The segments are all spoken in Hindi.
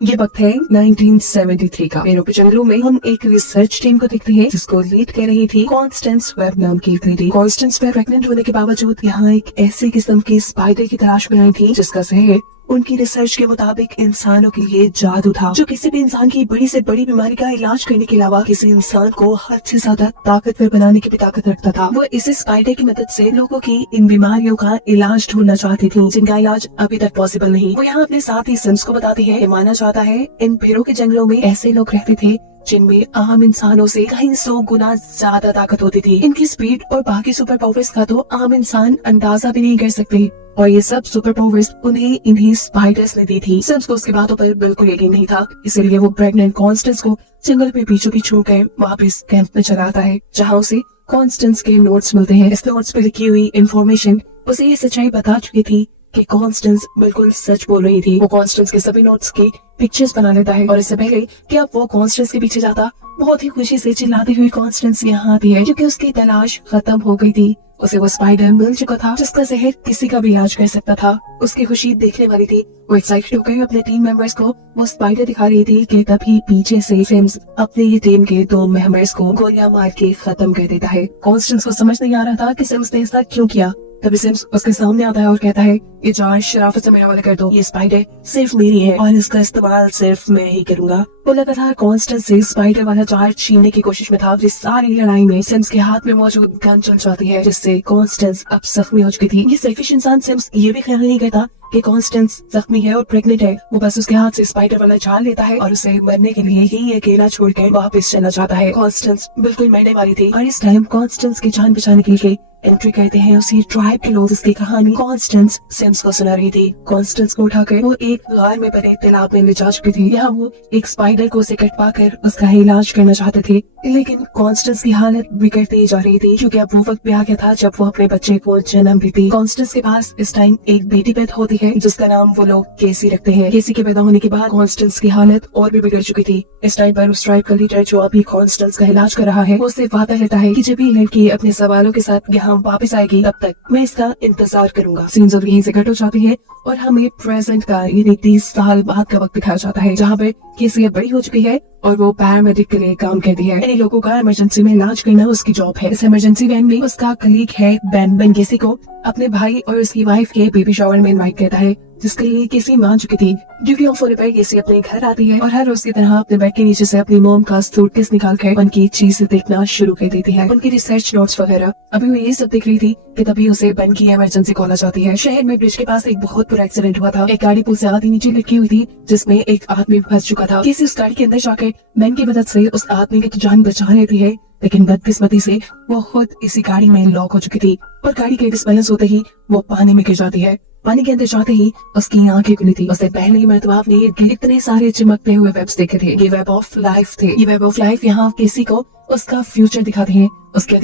ये वक्त है 1973 का। पेरू के जंगलों में हम एक रिसर्च टीम को देखते हैं जिसको लीड कर रही थी कॉन्स्टेंस वेब नाम की लेडी। कॉन्स्टेंस वेब प्रेग्नेंट होने के बावजूद यहाँ एक ऐसी किस्म की स्पाइडर की तलाश में आई थी जिसका जहर उनकी रिसर्च के मुताबिक इंसानों के लिए जादू था, जो किसी भी इंसान की बड़ी से बड़ी बीमारी का इलाज करने के अलावा किसी इंसान को हद से ज्यादा ताकतवर बनाने की भी ताकत रखता था। वो इस स्पाइडर की मदद से लोगों की इन बीमारियों का इलाज ढूंढना चाहती थी जिनका इलाज अभी तक पॉसिबल नहीं। वो यहाँ अपने साथ ही सिम्स को बताती है, माना जाता है इन पेरू के जंगलों में ऐसे लोग रहते थे जिनमें आम इंसानों से कहीं 100 गुना ज्यादा ताकत होती थी। इनकी स्पीड और बाकी सुपर पावर्स का तो आम इंसान अंदाजा भी नहीं कर सकते, और ये सब सुपर पावर्स उन्हें इन्हीं स्पाइडर्स ने दी थी। सिम्स को उसकी बातों पर बिल्कुल यकीन नहीं था, इसीलिए वो प्रेग्नेंट कॉन्स्टेंस को जंगल पे बीचों बीच छोड़कर वापस कैंप में चला आता है, जहाँ उसे कॉन्स्टेंस के नोट्स मिलते हैं। इस नोट्स पे लिखी हुई इन्फॉर्मेशन उसे ये सच्चाई बता चुकी थी कि कॉन्स्टेंस बिल्कुल सच बोल रही थी। वो कॉन्स्टेंस के सभी नोट्स की पिक्चर्स बना लेता है, और इससे पहले कि अब वो कॉन्स्टेंस के पीछे जाता, बहुत ही खुशी से चिल्लाती हुई कॉन्स्टेंस यहाँ आती है क्योंकि उसकी तलाश खत्म हो गई थी। उसे वो स्पाइडर मिल चुका था जिसका जहर किसी का भी इलाज कर सकता था। उसकी खुशी देखने वाली थी। वो एक्साइटेड होकर अपने टीम मेंबर्स को वो स्पाइडर दिखा रही थी कि तभी पीछे से सिम्स अपने ये टीम के 2 मेंबर्स को गोलियां मार के खत्म कर देता है। कॉन्स्टेंस को समझ नहीं आ रहा था कि सिम्स ने ऐसा क्यों किया। तभी सिम्स उसके सामने आता है और कहता है, ये जान शराफत से मेरे वाले कर दो, ये स्पाइडर सिर्फ मेरी है और इसका इस्तेमाल सिर्फ मैं ही करूंगा। वो लगातार कॉन्स्टेंस से स्पाइडर वाला जार छीनने की कोशिश में था। इस सारी लड़ाई में सिम्स के हाथ में मौजूद गन चल जाती है जिससे कॉन्स्टेंस अब जख्मी हो चुकी थी। ये सेल्फिश इंसान सिम्स ये भी ख्याल नहीं करता कि कॉन्स्टेंस जख्मी है और प्रेग्नेंट है। वो बस उसके हाथ से स्पाइडर वाला जार लेता है और उसे मरने के लिए ही अकेला छोड़कर वापस चला जाता है। कॉन्स्टेंस बिल्कुल मरने वाली थी और इस टाइम कॉन्स्टेंस की जान बचाने के लिए एंट्री करते हैं उसी ट्राइब के लोग जिसकी कहानी कॉन्स्टेंस सिम्स को सुना रही थी। कॉन्स्टेंस को उठाकर वो एक गार में भरे तालाब में ले जा चुकी थी। यहाँ वो एक स्पाइडर को उसे कट पाकर उसका इलाज करना चाहते थे, लेकिन कॉन्स्टेंस की हालत बिगड़ती जा रही थी क्योंकि अब वो वक्त भी आ गया था जब वो अपने बच्चे को जन्म देती। कॉन्स्टेंस के पास इस टाइम एक बेटी पैदा होती है जिसका नाम वो लोग केसी रखते हैं। केसी के पैदा होने के बाद कॉन्स्टेंस की हालत और भी बिगड़ चुकी थी। इस टाइम पर उस ट्राइब का लीडर जो अभी कॉन्स्टेंस का इलाज कर रहा है, वो उससे वादा लेता है कि जब ये लड़की अपने सवालों के साथ यहाँ वापस आएगी तब तक मैं इसका इंतजार करूंगा। सीन्स अब यहीं से कट हो जाती है और हमें प्रेजेंट का यानी 30 साल बाद का वक्त दिखाया जाता है, जहाँ पे केसी बड़ी हो चुकी है और वो पैरामेडिक के लिए काम करती है। यानी लोगों का इमरजेंसी में इलाज करना उसकी जॉब है। इस इमरजेंसी वैन में उसका कलीग है बेन केसी को अपने भाई और उसकी वाइफ के बेबी शावर में इनवाइट करता है, जिसके लिए केसी मान चुकी थी। ड्यूटी ऑफ होने पर केसी अपने घर आती है और हर रोज की तरह अपने बेड के नीचे से अपनी मॉम का सूटकेस निकाल कर उनकी चीजें देखना शुरू कर देती है, उनकी रिसर्च नोट्स वगैरह। अभी वो ये सब देख रही थी कि तभी उसे बेन की इमरजेंसी कॉल आ जाती है। शहर में ब्रिज के पास एक बहुत बुरा एक्सीडेंट हुआ था। एक गाड़ी पुल से आधी नीचे लटकी हुई थी जिसमें एक आदमी फंस चुका था। केसी उस गाड़ी के अंदर जाकर बेन की मदद से उस आदमी की तो जान बचा लेती है, लेकिन बदकिस्मती से वो खुद इसी गाड़ी में लॉक हो चुकी थी और गाड़ी के डिसबैलेंस होते ही वो पानी में गिर जाती है। पानी के अंदर जाते ही उसकी आंखें खुली थी। उससे पहली मर्तबा आपने इतने सारे चिमकते हुए वेब्स देखे थे। ये वेब ऑफ लाइफ थे। ये वेब ऑफ लाइफ यहाँ केसी को उसका फ्यूचर दिखाते हैं। उसके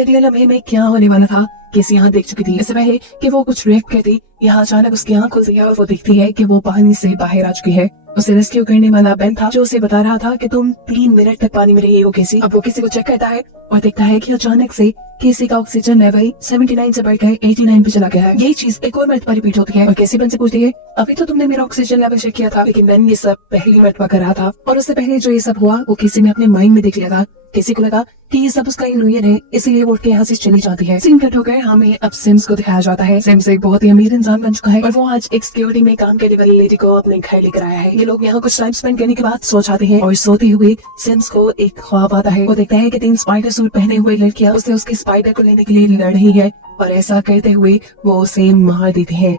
अगले लम्हे में क्या होने वाला था केसी यहाँ देख चुकी थी। इससे पहले कि वो कुछ रिएक्ट करती, यहाँ अचानक उसकी आंख खुलती है और वो देखती है कि वो पानी से बाहर आ चुकी है। उसे रेस्क्यू करने वाला बेन था जो उसे बता रहा था कि तुम 3 मिनट तक पानी में रही हो केसी। अब वो किसी को चेक करता है और देखता है कि अचानक से केसी का ऑक्सीजन लेवल 79 से बढ़कर 89 पे चला गया है। यही चीज एक और मर्तबा रिपीट होती है और केसी बेन से पूछती है, अभी तो तुमने मेरा ऑक्सीजन लेवल चेक किया था। लेकिन बेन ये सब पहली मर्तबा कर रहा था और उससे पहले जो ये सब हुआ वो केसी ने अपने माइंड में देख लिया था। किसी को लगा कि ये सब उसका इल्यूजन है, इसलिए वो उठ के यहाँ से चली जाती है। सीन कट हो गए, हमें अब सिम्स को दिखाया जाता है। सिम्स एक बहुत ही अमीर इंसान बन चुका है और वो आज एक सिक्योरिटी में काम करने वाली लेडी को अपने घर लेकर आया है। ये लोग यहाँ कुछ टाइम स्पेंड करने के बाद सो जाते हैं और सोते हुए सिम्स को एक ख्वाब आता है। वो देखता है कि 3 स्पाइडर सूट पहने हुए लड़कियां उससे उसकी स्पाइडर को लेने के लिए लड़ रही है और ऐसा करते हुए वो उसे मार देती है।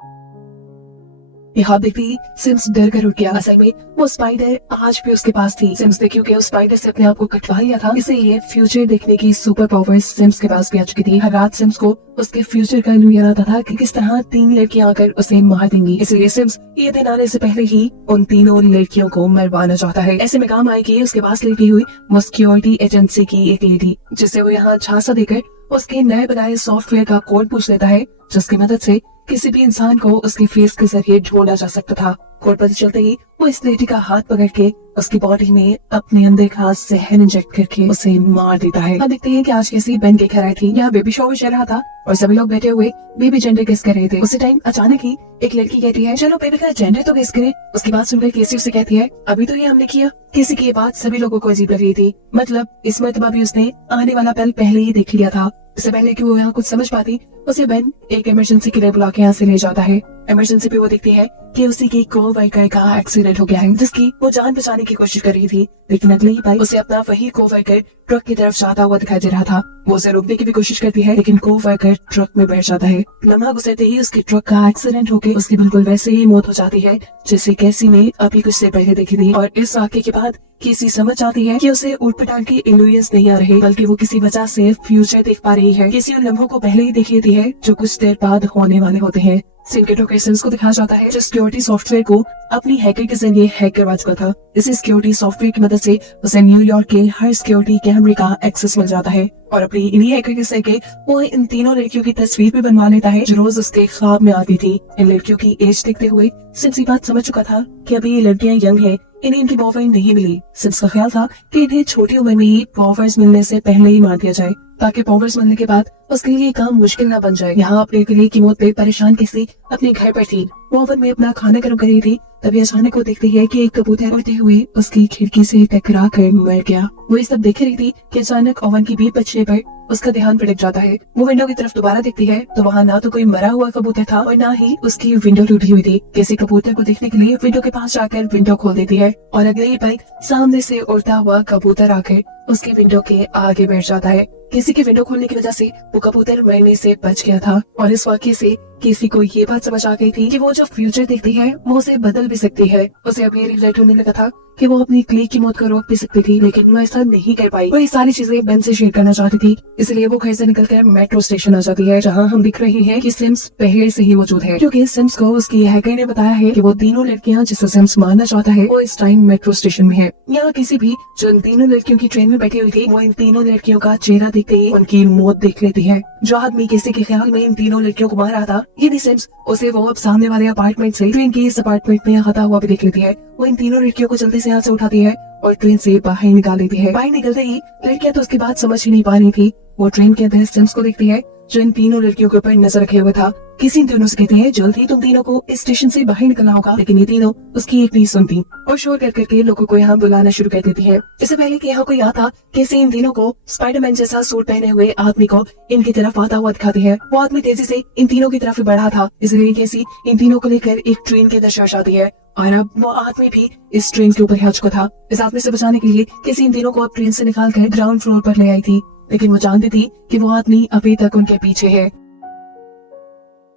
यहाँ देखते ही सिम्स डर कर उठ गया। असल में वो स्पाइडर आज भी उसके पास थी। सिम्स ने क्योंकि उस स्पाइडर से अपने आप को कटवा लिया था, इसीलिए फ्यूचर देखने की सुपर पावर्स सिम्स के पास भी आ चुकी थी। हर रात सिम्स को उसके फ्यूचर का इल्यूजन आता था कि किस तरह 3 लड़कियां आकर उसे मार देंगी। इसलिए सिम्स ये दिन आने से पहले ही उन तीनों लड़कियों को मरवाना चाहता है। ऐसे में काम आएगी उसके पास लेटी हुई वो सिक्योरिटी एजेंसी की एक लेडी, जिसे वो यहाँ झांसा देकर उसके नए बनाए सॉफ्टवेयर का कोड पूछ लेता है, जिसकी मदद से किसी भी इंसान को उसके फेस के जरिए ढूंढा जा सकता था। कोड पता चलते ही वो इस लेडी का हाथ पकड़ के उसकी बॉडी में अपने अंदर का जहर इंजेक्ट करके उसे मार देता है। अब देखते हैं कि आज कैसी बेन के घर आई थी। यहाँ बेबी शॉवर चल रहा था और सभी लोग बैठे हुए बेबी जेंडर गेस कर रहे थे। उसी टाइम अचानक ही एक लड़की कहती है चलो बेबी का जेंडर तो गेस करें। उसकी बात सुनकर केसी उसे कहती है अभी तो ये हमने किया। किसी की ये बात सभी लोगों को अजीब लग रही थी, मतलब इस मर्तबा भी उसने आने वाला पल पहले ही देख लिया था। इससे पहले कि वो यहाँ कुछ समझ पाती उसे बेन एक इमरजेंसी के लिए बुला के यहाँ से ले जाता है। इमरजेंसी पे वो देखती है कि उसी की कोवर्कर का एक्सीडेंट हो गया है, जिसकी वो जान बचाने की कोशिश कर रही थी, लेकिन अगले ही पल उसे अपना वही कोवर्कर ट्रक की तरफ जाता हुआ दिखाई दे रहा था। वो उसे रोकने की भी कोशिश करती है, लेकिन कोवर्कर ट्रक में बैठ जाता है। लम्हा गुजरते ही उसके ट्रक का एक्सीडेंट होकर उसकी बिल्कुल वैसे ही मौत हो जाती है जैसे कैसी ने अभी कुछ देर पहले देखी थी। और इस वाक्य के बाद केसी समझ जाती है कि उसे ऊट पटांग की इल्यूजन्स नहीं आ रहे, बल्कि वो किसी वजह से फ्यूचर देख पा रही है। केसी उन लम्हों को पहले ही देख लेती है जो कुछ देर बाद होने वाले होते हैं। सिंकेटो के सिम्स को दिखाया जाता है जो सिक्योरिटी सॉफ्टवेयर को अपनी हैकर के जरिए हैक करवा चुका था। इसी सिक्योरिटी सॉफ्टवेयर की मदद से उसे न्यूयॉर्क के हर सिक्योरिटी कैमरे का एक्सेस मिल जाता है और अपनी इन्हीं हैकर के जरिए वो इन तीनों लड़कियों की तस्वीर भी बनवा लेता है जो रोज उसके ख्वाब में आती थी। इन लड़कियों की एज देखते हुए सिम्स ये बात समझ चुका था कि अभी ये लड़कियां यंग है, इन्हें इनकी बॉयफ्रेंड नहीं मिली। सिम्स का ख्याल था कि इन्हें छोटी उम्र में ही पॉवर्स मिलने से पहले ही मार दिया जाए, ताकि पॉवर्स मिलने के बाद उसके लिए काम मुश्किल न बन जाए। यहाँ अपने गले की मौत पे परेशान केसी अपने घर पर थी। वो ओवन में अपना खाना गर्म कर रही थी, तभी अचानक वो देखती है कि एक कबूतर उड़ते हुए उसकी खिड़की से टकरा कर मर गया। वो ये सब देख रही थी कि अचानक ओवन की बीप बजने पर उसका ध्यान भटक जाता है। वो विंडो की तरफ दोबारा देखती है तो वहाँ ना तो कोई मरा हुआ कबूतर था और ना ही उसकी विंडो टूटी हुई थी। किसी कबूतर को देखने के लिए विंडो के पास जाकर विंडो खोल देती है और अगले ही पल सामने से उड़ता हुआ कबूतर आकर उसकी विंडो के आगे बैठ जाता है। किसी के विंडो खोलने की वजह से वो कबूतर मरने से बच गया था और इस वाकये से किसी को ये बात समझ आ गई थी कि वो जो फ्यूचर देखती है वो उसे बदल भी सकती है। उसे अब ये रिग्रेट होने लगा था कि वो अपनी क्ले की मौत को रोक भी सकती थी, लेकिन वो ऐसा नहीं कर पाई। वो ये सारी चीजें बेन से शेयर करना चाहती थी, इसलिए वो घर से निकलकर मेट्रो स्टेशन आ जाती है, जहाँ हम दिख रहे हैं कि सिम्स पहले से ही मौजूद है, क्योंकि सिम्स को उसकी हैकर ने बताया है कि वो तीनों लड़कियां जिसे सिम्स मारना चाहता है वो इस टाइम मेट्रो स्टेशन में है। यहाँ किसी भी जो इन तीनों लड़कियों की ट्रेन में बैठी हुई थी वो इन तीनों लड़कियों का चेहरा देखते ही उनकी मौत देख लेती है। जो आदमी किसी के ख्याल में इन तीनों लड़कियों को मार रहा था, ये भी सिम्स उसे वो अब सामने वाले अपार्टमेंट से ट्रेन की इस अपार्टमेंट में आता हुआ भी देख लेती है। वो इन तीनों लड़कियों को जल्दी से यहाँ से उठाती है और ट्रेन से बाहर निकाल लेती है। बाहर निकलते ही लड़कियां तो उसकी बात समझ ही नहीं पा रही थी। वो ट्रेन के अंदर सिम्स को देखती है जो इन तीनों लड़कियों के ऊपर नजर रखे हुए था। किसी इन तीनों से कहते हैं जल्दी तुम तीनों को इस स्टेशन से बाहर निकलना होगा, लेकिन ये तीनों उसकी एक नहीं सुनती और शोर कर करके लोगों को यहाँ बुलाना शुरू कर देती है। इससे पहले कि यहाँ कोई आता, किसी इन तीनों को स्पाइडरमैन जैसा सूट पहने हुए आदमी को इनकी तरफ आता हुआ दिखाती है। वो आदमी तेजी से इन तीनों की तरफ बढ़ा था, इसलिए कैसी इन तीनों को लेकर एक ट्रेन के अंदर चढ़ जाती है और अब वो आदमी भी इस ट्रेन के ऊपर आ चुका था। इस आदमी से बचाने के लिए किसी इन तीनों को अब ट्रेन से निकाल कर ग्राउंड फ्लोर पर ले आई थी, लेकिन वो जानती थी कि वो आदमी अभी तक उनके पीछे है।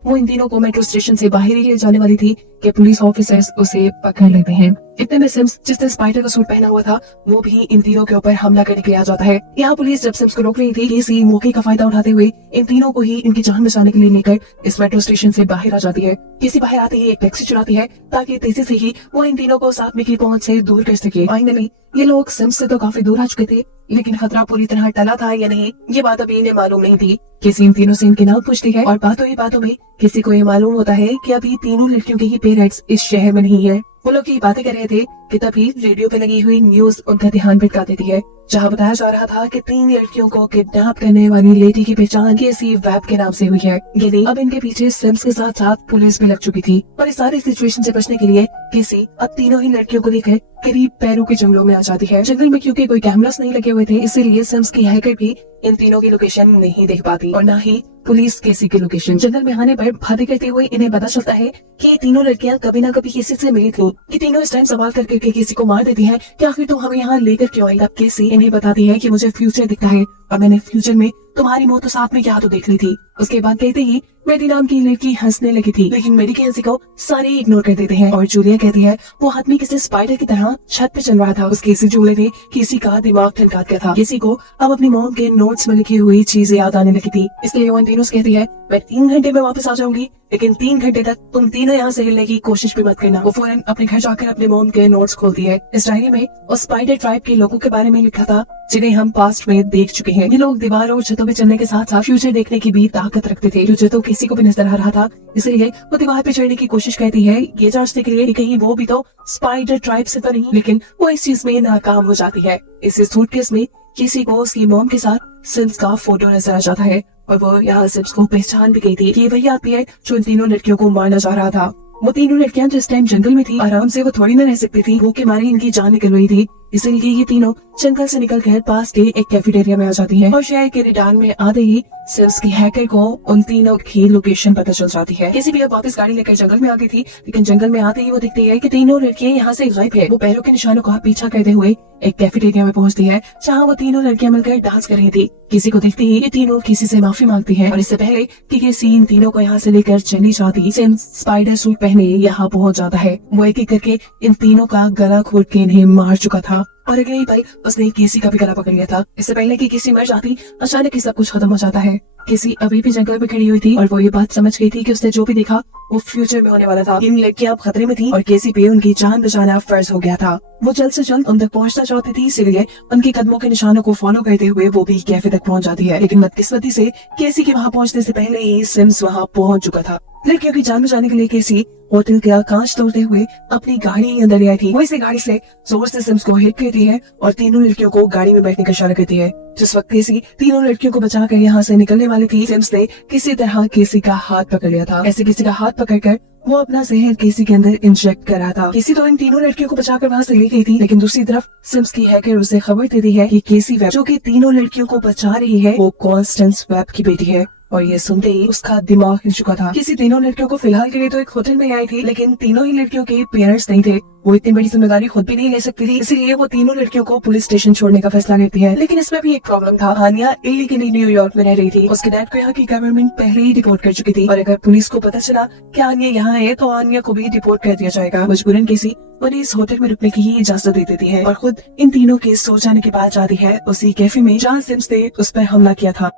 वो इन तीनों को मेट्रो स्टेशन से बाहर ही ले जाने वाली थी कि पुलिस ऑफिसर्स उसे पकड़ लेते हैं। इतने में सिम्स जिसने स्पाइडर का सूट पहना हुआ था वो भी इन तीनों के ऊपर हमला करने के लिए आ जाता है। यहाँ पुलिस जब सिम्स को रोक रही थी, केसी मौके का फायदा उठाते हुए इन तीनों को ही इनकी जान बचाने के लिए लेकर इस मेट्रो स्टेशन से बाहर आ जाती है। केसी बाहर आते ही एक टैक्सी चुराती है ताकि तेजी से ही वो इन तीनों को उस आदमी की पहुंच से दूर कर सके। फाइनली ये लोग सिम्स से तो काफी दूर आ चुके थे, लेकिन खतरा पूरी तरह टला था या नहीं ये बात अभी इन्हें मालूम नहीं थी। किसी इन तीनों से इनके नाम पूछती है और बातों ही बातों में किसी को ये मालूम होता है कि अभी तीनों लड़कियों के ही पेरेंट्स इस शहर में नहीं है। वो लोग ये बातें कर रहे थे कि तभी रेडियो पे लगी हुई न्यूज उनका ध्यान भटका देती है, जहाँ बताया जा रहा था कि 3 लड़कियों को किडनैप करने वाली लेडी की पहचान केसी वेब के नाम से हुई है। यानी अब इनके पीछे सिम्स के साथ साथ पुलिस भी लग चुकी थी और इस सारी सिचुएशन से बचने के लिए केसी अब तीनों ही लड़कियों को लेकर करीब पेरू के जंगलों में आ जाती है। जंगल में क्योंकि कोई कैमरास नहीं लगे हुए थे, इसीलिए सिम्स की हैकर भी इन तीनों की लोकेशन नहीं देख पाती और न ही पुलिस केसी की लोकेशन। जंगल में आने पर बातें करते हुए इन्हें पता चलता है कि ये तीनों लड़कियां कभी ना कभी किसी से मिली थी। ये तीनों इस टाइम सवाल करके किसी को मार देती है कि आखिर तुम हमें यहाँ लेकर क्यों आई। तब केसी इन्हें बताती है कि मुझे फ्यूचर दिखता है और मैंने फ्यूचर में तुम्हारी मौत तो साथ में क्या तो देख ली थी। उसके बाद कहते ही मेरी नाम की लड़की हंसने लगी थी, लेकिन मेरी की हंसी को सारे इग्नोर कर देते हैं और जूलिया कहती है वो आदमी किसी स्पाइडर की तरह छत पे चल रहा था। उस केसी जूलिया ने किसी का दिमाग ठनका दिया था। किसी को अब अपनी मॉम के नोट्स में लिखी हुई चीजें याद आने लगी थी, इसलिए वो इन तीनों से कहती है मैं 3 घंटे में वापस आ जाऊंगी, लेकिन 3 घंटे तक तुम तीनों यहाँ से हिलने की कोशिश भी मत करना। वो फौरन अपने घर जाकर अपने मॉम के नोट्स खोलती है। इस डायरी में उस स्पाइडर ट्राइब के लोगों के बारे में लिखा था जिन्हें हम पास्ट में देख चुके हैं। ये लोग दीवारों और छतों पे चलने के साथ साथ फ्यूचर देखने की भी ताकत रखते थे। फ्यूचर तो किसी को भी नजर आ रहा था, इसलिए वो दीवार पे चढ़ने की कोशिश करती है ये जांचने के लिए कि कहीं वो भी तो स्पाइडर ट्राइब से तो नहीं, लेकिन वो इस चीज में नाकाम हो जाती है। इस सूटकेस में किसी को उसकी मॉम के साथ सिम्स का फोटो नजर आ जाता है और वो यहाँ सिम्स को पहचान भी गई थी कि ये वही आदमी है जो इन तीनों लड़कियों को मारना चाह रहा था। वो तीनों लड़कियां जिस टाइम जंगल में थी, आराम से वो थोड़ी ना रह सकती थी, भूख के मारे इनकी जान निकल रही थी। इसलिए ये तीनों जंगल से निकलकर पास के एक कैफेटेरिया में आ जाती हैं और शहर के रिटार्न में आते ही सिम्स की हैकर को उन तीनों की लोकेशन पता चल जाती है। किसी भी अब वापस गाड़ी लेकर जंगल में आ गई थी, लेकिन जंगल में आते ही वो दिखती है कि तीनों लड़कियां यहाँ से गायब है। वो पैरों के निशानों का पीछा करते हुए एक कैफेटेरिया में पहुंचती है, जहाँ वो तीनों लड़कियां मिलकर डांस कर रही थी। किसी को देखते ही ये तीनों किसी से माफी मांगती हैं और इससे पहले कि किसी इन तीनों को यहाँ से लेकर चली जाती, सिम्स स्पाइडर सूट पहने यहाँ पहुंच जाता है। वो एक एक करके इन तीनों का गला घोट के इन्हें मार चुका था और अगले ही पल उसने केसी का भी गला पकड़ लिया था। इससे पहले कि किसी मर जाती, अचानक ही सब कुछ खत्म हो जाता है। किसी अभी भी जंगल में खड़ी हुई थी और वो ये बात समझ गई थी कि उसने जो भी देखा वो फ्यूचर में होने वाला था। इन लड़कियां अब खतरे में थी और केसी पे उनकी जान बचाना फर्ज हो गया था। वो जल्द से जल्द उन तक पहुंचना चाहती थी, इसीलिए उनके कदमों के निशानों को फॉलो करते हुए वो भी कैफे तक पहुंच जाती है। लेकिन बदकिस्मती से केसी के वहां पहुंचने से पहले ही सिम्स वहां पहुंच चुका था। लड़कियों की जान बचाने के लिए केसी होटल का कांच तोड़ते हुए अपनी गाड़ी अंदर ले आई थी। वो इसे गाड़ी से जोर से सिम्स को हिट करती है और तीनों लड़कियों को गाड़ी में बैठने का इशारा करती है। जिस वक्त केसी तीनों लड़कियों को बचाकर यहाँ से निकलने वाली थी, सिम्स ने किसी तरह केसी का हाथ पकड़ लिया था। ऐसे किसी का हाथ पकड़कर वो अपना जहर केसी के अंदर इंजेक्ट कर रहा था। केसी तो इन तीनों लड़कियों को बचाकर वहाँ से ले गई थी, लेकिन दूसरी तरफ सिम्स की हैकर उसे खबर दे दी है कि केसी वेब जो कि तीनों लड़कियों को बचा रही है, वो कॉन्स्टेंस वेब की बेटी है। और ये सुनते ही उसका दिमाग हिल चुका था। किसी तीनों लड़कियों को फिलहाल के लिए तो एक होटल में आई थी, लेकिन तीनों ही लड़कियों के पेरेंट्स नहीं थे। वो इतनी बड़ी जिम्मेदारी खुद भी नहीं ले सकती थी, इसीलिए वो तीनों लड़कियों को पुलिस स्टेशन छोड़ने का फैसला लेती है। लेकिन इसमें भी एक प्रॉब्लम था। हानिया इलीगली न्यूयॉर्क में रह रही थी। उसके डैड को यहाँ की गवर्नमेंट पहले ही डिपोर्ट कर चुकी थी और अगर पुलिस को पता चला कि आनिया यहाँ है तो आनिया को भी डिपोर्ट कर दिया जाएगा। मजबूरन किसी उन्हें इस होटल में रुकने की ही इजाजत दे देती है और खुद इन तीनों के सो जाने के बाद जाती है उसी कैफे में जहाँ सिम्स ने उस पर हमला किया था।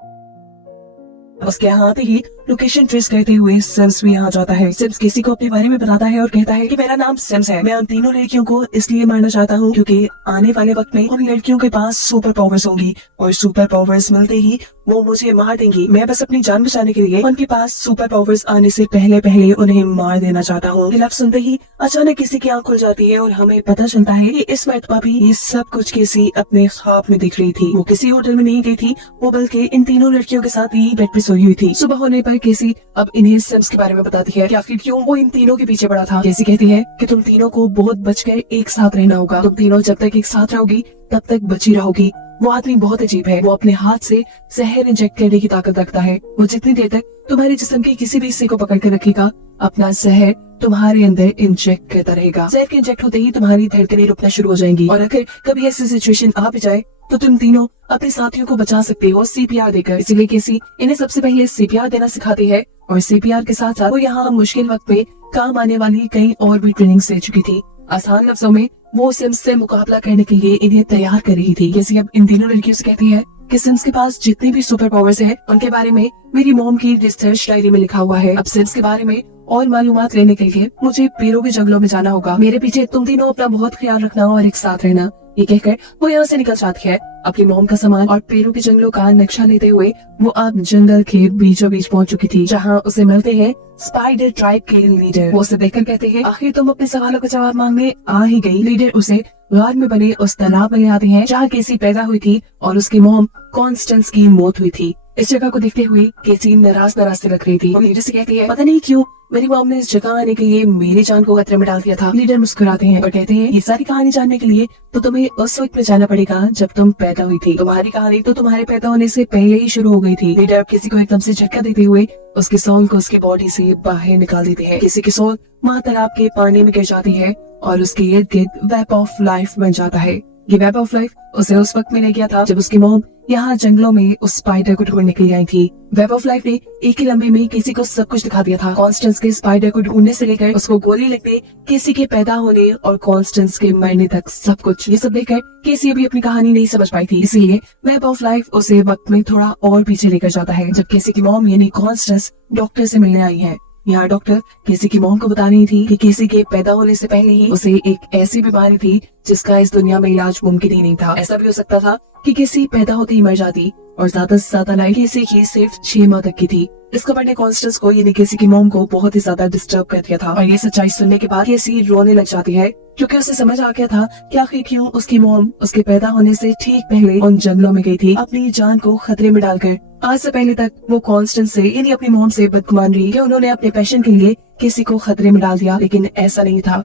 उसके यहाँ आते ही लोकेशन ट्रेस करते हुए सिम्स भी यहाँ जाता है। सिम्स किसी को अपने बारे में बताता है और कहता है कि मेरा नाम सिम्स है। मैं उन तीनों लड़कियों को इसलिए मारना चाहता हूँ क्योंकि आने वाले वक्त में उन लड़कियों के पास सुपर पावर्स होंगी और सुपर पावर्स मिलते ही वो मुझे मार देंगी। मैं बस अपनी जान बचाने के लिए उनके पास सुपर पावर्स आने से पहले उन्हें मार देना चाहता हूँ। ये लफ्ज़ सुनते ही अचानक किसी की आंख खुल जाती है और हमें पता चलता है कि इस मरतबा भी ये सब कुछ किसी अपने ख्वाब में दिख रही थी। वो किसी होटल में नहीं गई थी, वो बल्कि इन तीनों लड़कियों के साथ ही बेड पे सोई हुई थी। सुबह होने पर केसी अब इन्हें सिम्स के बारे में बताती है कि आखिर क्यों वो इन तीनों के पीछे पड़ा था। केसी कहती है कि तुम तीनों को बहुत बचकर एक साथ रहना होगा। तुम तीनों जब तक एक साथ रहोगी तब तक बची रहोगी। वो आदमी बहुत अजीब है। वो अपने हाथ से जहर इंजेक्ट करने की ताकत रखता है। वो जितनी देर तक तुम्हारे जिस्म के किसी भी हिस्से को पकड़ कर रखेगा, अपना जहर तुम्हारे अंदर इंजेक्ट करता रहेगा। जहर के इंजेक्ट होते ही तुम्हारी धड़कनें रुकना शुरू हो जाएंगी और अगर कभी ऐसी सिचुएशन आ भी जाए तो तुम तीनों अपने साथियों को बचा सकते हो सीपीआर देकर। इसीलिए केसी इन्हें सबसे पहले सीपीआर देना सिखाती है और सीपीआर के साथ साथ वो यहाँ मुश्किल वक्त में काम आने वाली कई और भी ट्रेनिंग ले चुकी थी। आसान लफ्जों में वो सिम्स से मुकाबला करने के लिए इन्हें तैयार कर रही थी। केसी अब इन तीनों लड़कियों से कहती है कि सिम्स के पास जितने भी सुपर पावर्स हैं, उनके बारे में मेरी मॉम की रिसर्च डायरी में लिखा हुआ है। अब सिम्स के बारे में और मालूमात लेने के लिए मुझे पेरू के जंगलों में जाना होगा। मेरे पीछे तुम तीनों अपना बहुत ख्याल रखना और एक साथ रहना। ये कहकर वो यहाँ से निकल जाती है। अपनी मॉम का सामान और पेरू के जंगलों का नक्शा लेते हुए वो अब जंगल के बीचों बीच पहुंच चुकी थी, जहाँ उसे मिलते हैं स्पाइडर ट्राइब के लीडर। वो उसे देखकर कहते हैं आखिर तुम अपने सवालों का जवाब मांगने आ ही गई। लीडर उसे गार में बने उस तालाब में ले आते हैं जहाँ केसी पैदा हुई थी और उसकी मॉम कॉन्स्टेंस की मौत हुई थी। इस जगह को देखते हुए केसी नाराज से लग रही थी। वो लीडर से कहती है पता नहीं क्यों मेरी मॉम ने इस जगह आने के लिए मेरी जान को खतरे में डाल दिया था। लीडर मुस्कुराते हैं और कहते हैं ये सारी कहानी जानने के लिए तो तुम्हें उस वक्त में जाना पड़ेगा जब तुम पैदा हुई थी। तुम्हारी कहानी तो तुम्हारे पैदा होने से पहले ही शुरू हो गई थी। लीडर किसी को एकदम से झटका देते हुए उसके सोल को उसकी बॉडी से बाहर निकाल देते हैं। किसी की सोल वहाँ तालाब के पानी में गिर जाती है और उसके इर्द गिर्द वेब ऑफ लाइफ बन जाता है। ये वेब ऑफ लाइफ उसे उस वक्त मिल गया था जब उसकी मॉम यहाँ जंगलों में उस स्पाइडर को ढूंढने के लिए आई थी। वेब ऑफ लाइफ ने एक ही लम्बे में किसी को सब कुछ दिखा दिया था। कॉन्स्टेंस के स्पाइडर को ढूंढने से लेकर उसको गोली लगने, किसी के पैदा होने और कॉन्स्टेंस के मरने तक सब कुछ। ये सब देखकर केसी अभी अपनी कहानी नहीं समझ पाई थी, इसलिए वेब ऑफ लाइफ उसे वक्त में थोड़ा और पीछे लेकर जाता है जब केसी की मॉम यानी कॉन्स्टेंस डॉक्टर से मिलने आई है। यहाँ डॉक्टर केसी की मॉम को बता रही थी कि केसी के पैदा होने से पहले ही उसे एक ऐसी बीमारी थी जिसका इस दुनिया में इलाज मुमकिन ही नहीं था। ऐसा भी हो सकता था कि केसी पैदा होते ही मर जाती और ज्यादा से ज्यादा लाइफ केसी की सिर्फ 6 माह तक की थी। इस खबर ने कॉन्स्टेंस को यानी केसी की मॉम को बहुत ही ज्यादा डिस्टर्ब कर दिया था और ये सच्चाई सुनने के बाद केसी रोने लग जाती है क्योंकि उसे समझ आ गया था कि आखिर क्यों उसकी मॉम उसके पैदा होने से ठीक पहले उन जंगलों में गई थी, अपनी जान को खतरे में डालकर। आज से पहले तक वो कॉन्स्टेंस से यानी अपनी मॉम से बदगुमान रही कि उन्होंने अपने पैशन के लिए किसी को खतरे में डाल दिया, लेकिन ऐसा नहीं था।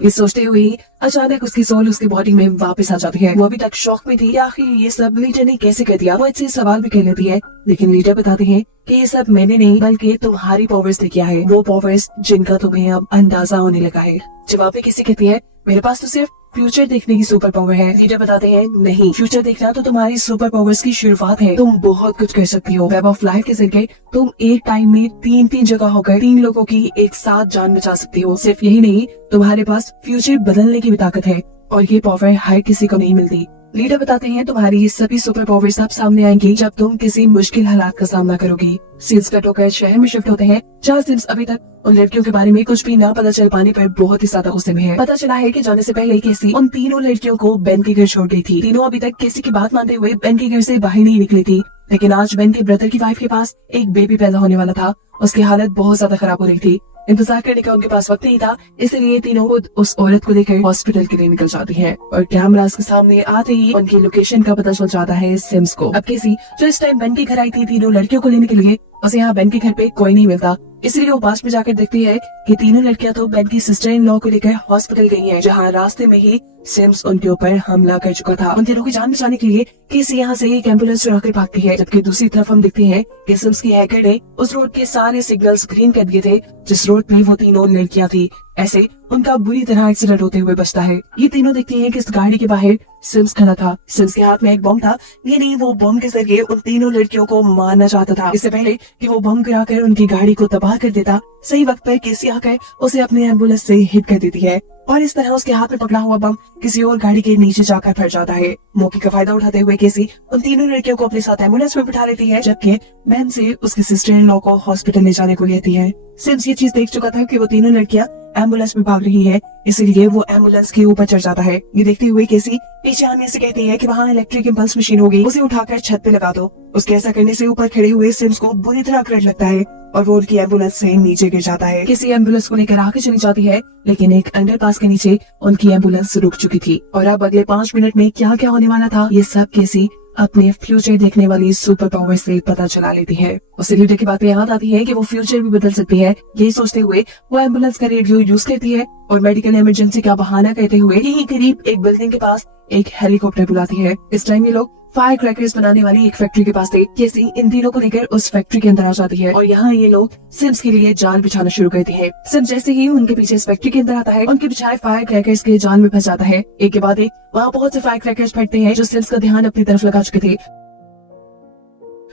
ये सोचते हुए ही अचानक उसकी सोल उसकी बॉडी में वापस आ जाती है। वो अभी तक शौक में थी कि आखिर ये सब लीडर ने कैसे कर दिया। वो इससे सवाल भी कर लेती है, लेकिन लीडर बताते हैं कि ये सब मैंने नहीं बल्कि तुम्हारी पावर्स ने किया है, वो पावर्स जिनका तुम्हें अब अंदाजा होने लगा है। जवाब में किसी कहती है मेरे पास तो सिर्फ फ्यूचर देखने की सुपर पावर है। लीडर बताते हैं नहीं, फ्यूचर देखना तो तुम्हारी सुपर पावर्स की शुरुआत है, तुम बहुत कुछ कर सकती हो। वेब ऑफ लाइफ के जरिए तुम एक टाइम में तीन जगह होकर 3 लोगों की एक साथ जान बचा सकती हो। सिर्फ यही नहीं, तुम्हारे पास फ्यूचर बदलने की भी ताकत है और ये पावर हर किसी को नहीं मिलती। लीडर बताते हैं तुम्हारी ये सभी सुपर पावर सब सामने आएंगी जब तुम किसी मुश्किल हालात का सामना करोगी। सीन्स कट होकर शहर में शिफ्ट होते हैं जहाँ सिम्स अभी तक उन लड़कियों के बारे में कुछ भी ना पता चल पाने पर बहुत ही ज्यादा गुस्से में है। पता चला है कि जाने से पहले केसी उन 3 लड़कियों को बेन के घर छोड़ गई थी। तीनों अभी तक केसी की बात मानते हुए बेन के घर से बाहर नहीं निकली थी, लेकिन आज बेन के ब्रदर की वाइफ के पास एक बेबी पैदा होने वाला था। उसकी हालत बहुत ज्यादा खराब हो रही थी, इंतजार करने का उनके पास वक्त नहीं था, इसलिए तीनों खुद उस औरत को लेकर हॉस्पिटल के लिए निकल जाती हैं और कैमरास के सामने आते ही उनकी लोकेशन का पता चल जाता है सिम्स को। अब केसी जो इस टाइम बेन के घर आई थी 3 लड़कियों को लेने के लिए, उसे यहाँ बेन के घर पे कोई नहीं मिलता, इसलिए वो पास में जाकर देखती है कि 3 लड़कियां तो बेन की सिस्टर इन लॉ को लेकर हॉस्पिटल गई हैं, जहाँ रास्ते में ही सिम्स उनके ऊपर हमला कर चुका था। उन तीनों की जान बचाने के लिए केसी यहाँ से एक एम्बुलेंस चुरा कर भागती है, जबकि दूसरी तरफ हम देखते हैं कि सिम्स की हैकर ने उस रोड के सारे सिग्नल्स ग्रीन कर दिए थे जिस रोड पे वो 3 लड़कियां थी। ऐसे उनका बुरी तरह एक्सीडेंट होते हुए बचता है। ये तीनों देखती हैं कि इस गाड़ी के बाहर सिम्स खड़ा था। सिम्स के हाथ में एक बम था, ये नहीं वो बम के जरिए उन 3 लड़कियों को मारना चाहता था। इससे पहले कि वो बम गिराकर उनकी गाड़ी को तबाह कर देता, सही वक्त पर केसी आकर उसे अपनी एम्बुलेंस से हिट कर देती है और इस तरह उसके हाथ में पकड़ा हुआ बम किसी और गाड़ी के नीचे जाकर फट जाता है। मौके का फायदा उठाते हुए केसी उन 3 लड़कियों को अपने साथ एम्बुलेंस में बिठा लेती है, जबकि मैन से उसकी सिस्टर इन लॉ को हॉस्पिटल ले जाने को लेती है। सिम्स ये चीज देख चुका था कि वो 3 लड़कियां एम्बुलेंस में भाग रही है, इसलिए वो एम्बुलेंस के ऊपर चढ़ जाता है। ये देखते हुए केसी पीछे आने से कहती है कि वहाँ इलेक्ट्रिक इम्पल्स मशीन होगी, उसे उठाकर छत पे लगा दो। उसके ऐसा करने से ऊपर खड़े हुए सिम्स को बुरी तरह करंट लगता है और वो उनकी एम्बुलेंस से नीचे गिर जाता है। किसी एम्बुलेंस को लेकर आगे चली जाती है, लेकिन एक अंडरपास के नीचे उनकी एम्बुलेंस रुक चुकी थी और अब अगले 5 मिनट में क्या क्या होने वाला था ये सब केसी अपने फ्यूचर देखने वाली सुपर पावर से पता चला लेती है। उसे लीडर की बातें याद आती है कि वो फ्यूचर भी बदल सकती है। यही सोचते हुए वो एम्बुलेंस का रेडियो यूज करती है और मेडिकल इमरजेंसी का बहाना कहते हुए यही करीब एक बिल्डिंग के पास एक हेलीकॉप्टर बुलाती है। इस टाइम ये लोग फायर क्रैकर्स बनाने वाली एक फैक्ट्री के पास थे। केसी इन तीनों को लेकर उस फैक्ट्री के अंदर आ जाती है और यहाँ ये लोग सिम्स के लिए जाल बिछाना शुरू करते हैं। सिम्स जैसे ही उनके पीछे इस फैक्ट्री के अंदर आता है, उनके बिछाए फायर क्रैकर्स के जाल में फंस जाता है। एक के बाद एक वहाँ बहुत से फायर क्रैकर्स फटते हैं जो सिम्स का ध्यान अपनी तरफ लगा चुके थे।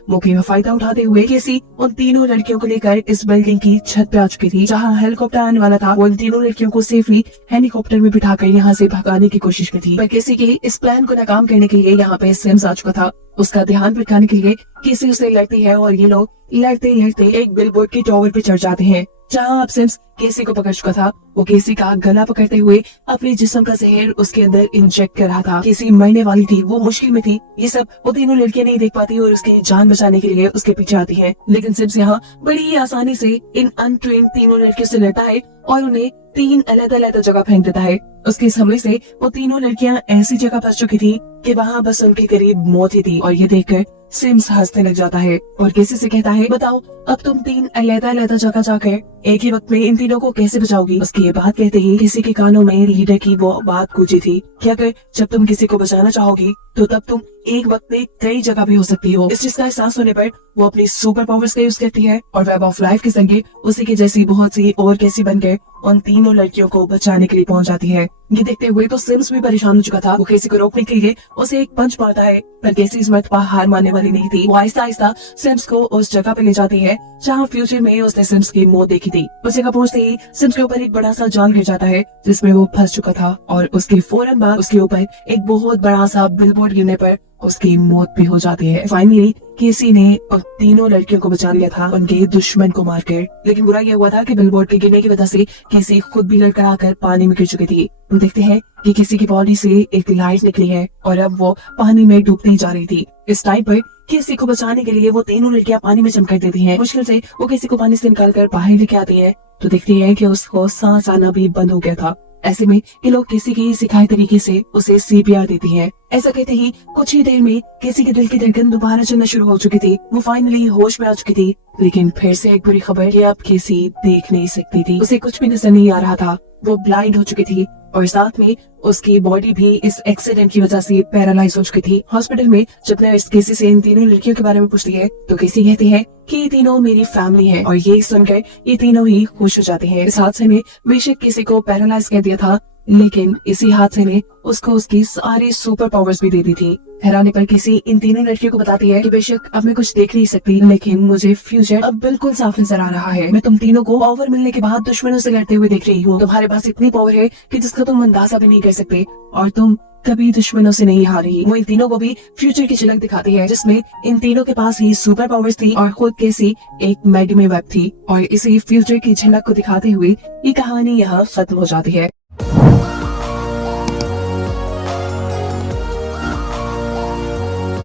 मौके का फायदा उठाते हुए केसी उन 3 लड़कियों को लेकर इस बिल्डिंग की छत पे आ चुकी थी जहां हेलीकॉप्टर आने वाला था। वो इन 3 लड़कियों को सेफली हेलीकॉप्टर में बिठाकर यहां से भगाने की कोशिश में थी, पर केसी के इस प्लान को नाकाम करने के लिए यहाँ पे सिम्स आ चुका था। उसका ध्यान भटकाने के लिए केसी उसे लड़ती है और ये लोग लड़ते लड़ते एक बिलबोर्ड के टावर पे चढ़ जाते हैं जहाँ अब सिम्स केसी को पकड़ चुका था। वो केसी का गला पकड़ते हुए अपने जिस्म का जहर उसके अंदर इंजेक्ट कर रहा था। केसी मरने वाली थी, वो मुश्किल में थी। ये सब वो 3 लड़कियां नहीं देख पाती और उसकी जान बचाने के लिए उसके पीछे आती है, लेकिन सिम्स यहाँ बड़ी ही आसानी से इन अनट्रेन्ड 3 लड़कियों से लड़ता है और उन्हें 3 अलग-अलग जगह फेंक देता है। उसके इस हमले से वो 3 लड़कियां ऐसी जगह फंस चुकी थी कि वहाँ बस उनके करीब मौत ही थी और ये देखकर सिम्स हंसने लग जाता है और केसी से कहता है बताओ अब तुम 3 अलग-अलग जगह जाकर एक ही वक्त में इन तीनों को कैसे बचाओगी। उसकी ये बात कहते ही किसी के कानों में लीडर की वो बात गूंजी थी कि अगर जब तुम किसी को बचाना चाहोगी तो तब तुम एक वक्त में कई जगह भी हो सकती हो। इस चीज का एहसास होने पर वो अपनी सुपर पावर्स का यूज करती है और वेब ऑफ लाइफ के जरिए उसी की जैसी बहुत सी और केसी बनकर उन 3 लड़कियों को बचाने के लिए पहुंच जाती है। ये देखते हुए तो सिम्स भी परेशान हो चुका था। वो केसी को रोकने के लिए उसे एक पंच मारता है, पर केसी इस मर्तबा हार मानने वाली नहीं थी। वो आहिस्ता आहिस्ता सिम्स को उस जगह पे ले जाती है जहाँ फ्यूचर में उसने सिम्स की मौत देखी थी। उस जगह पहुंचते ही सिम्स के ऊपर एक बड़ा सा जाल गिर जाता है जिसमें वो फंस चुका था और उसके फौरन बाद उसके ऊपर एक बहुत बड़ा सा बिलबोर्ड गिरने पर उसकी मौत भी हो जाती है। फाइनली केसी ने उन 3 लड़कियों को बचा लिया था उनके दुश्मन को मारकर, लेकिन बुरा यह हुआ था कि बिलबोर्ड के गिरने की वजह से केसी खुद भी लड़कर आकर पानी में गिर चुकी थी। हम देखते हैं कि केसी की बॉडी से एक लाइट निकली है और अब वो पानी में डूबती जा रही थी। इस टाइम पर केसी को बचाने के लिए वो 3 लड़कियां पानी में चमक देती हैं। मुश्किल से वो केसी को पानी से निकालकर बाहर लेके आती है तो देखती है कि उसको सांस आना भी बंद हो गया था। ऐसे में ये लोग किसी के सिखाए तरीके से उसे CPR देती है। ऐसा कहते ही कुछ ही देर में किसी के दिल की धड़कन दोबारा चलना शुरू हो चुकी थी। वो फाइनली होश में आ चुकी थी, लेकिन फिर से एक बुरी खबर कि अब किसी देख नहीं सकती थी। उसे कुछ भी नजर नहीं आ रहा था। वो ब्लाइंड हो चुकी थी और साथ में उसकी बॉडी भी इस एक्सीडेंट की वजह से पैरालाइज हो चुकी थी। हॉस्पिटल में जब नर्स किसी से इन तीनों लड़कियों के बारे में पूछती है तो किसी कहती है कि ये तीनों मेरी फैमिली है, और ये सुनकर ये तीनों ही खुश हो जाते हैं। इस हादसे में बेशक किसी को पैरालाइज कर दिया था, लेकिन इसी हादसे ने उसको उसकी सारी सुपर पावर्स भी दे दी थी। हैरानी पर किसी इन तीनों लड़कियों को बताती है कि बेशक अब मैं कुछ देख नहीं सकती, लेकिन मुझे फ्यूचर अब बिल्कुल साफ नजर आ रहा है। मैं तुम तीनों को पावर मिलने के बाद दुश्मनों से लड़ते हुए देख रही हूँ। तुम्हारे पास इतनी पावर है कि जिसका तुम अंदाजा भी नहीं कर सकते, और तुम कभी दुश्मनों से नहीं हारी। वो इन तीनों को भी फ्यूचर की झलक दिखाती है, जिसमें इन तीनों के पास ही सुपर पावर्स थी और खुद कैसी एक मेडिमे वेब थी। और इसी फ्यूचर की झलक को दिखाते हुए ये कहानी यहाँ खत्म हो जाती है।